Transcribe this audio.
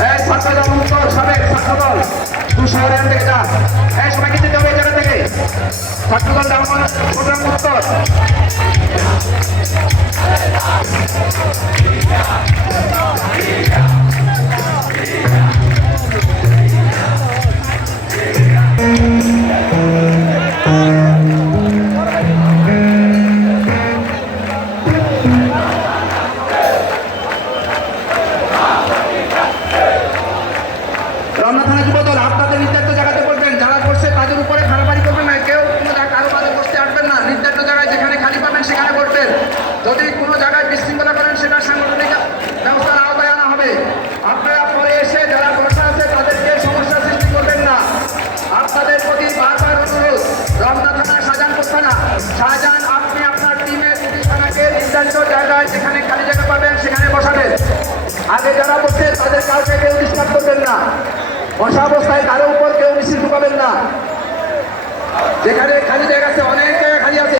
এই ছাত্রদল মুক্ত সাবেক ছাত্রদল আন থেকে যা এই সবাইকে যেতে হবে জায়গা থেকে? ছাত্রদল আমার প্রোগ্রাম মুক্ত থানা যুবদল আপনাদের নির্ধারিত জায়গাতে করবেন, যারা করছে তাদের উপরে খারাপারি করবেন না, কেউ কোনো কারও কাজে বসতে আসবেন না, নির্ধারিত জায়গায় যেখানে খালি পাবেন সেখানে করবেন যদি কোনো জায়গায় বিশৃঙ্খলা করেন, সেটা সাংগঠনিক ব্যবস্থার আওতায় আনা হবে। আপনারা পরে এসে যারা বসা আছে, তাদেরকে সমস্যা সৃষ্টি করবেন না। আপনাদের প্রতি বারবার অনুরোধ, রমনা থানা শাহজাহানপুর থানা শাহজাহান, আপনি আপনার টিমের থানাকে নির্ধারিত জায়গায় যেখানে খালি জায়গা পাবেন, সেখানে বসাবেন। আগে যারা বসছে তাদের কাউকে কেউ ডিস্টার্ব করবেন না। বসা অবস্থায় কারও উপর কেউ নিশ্চিত ঢুকাবেন না। যেখানে খালি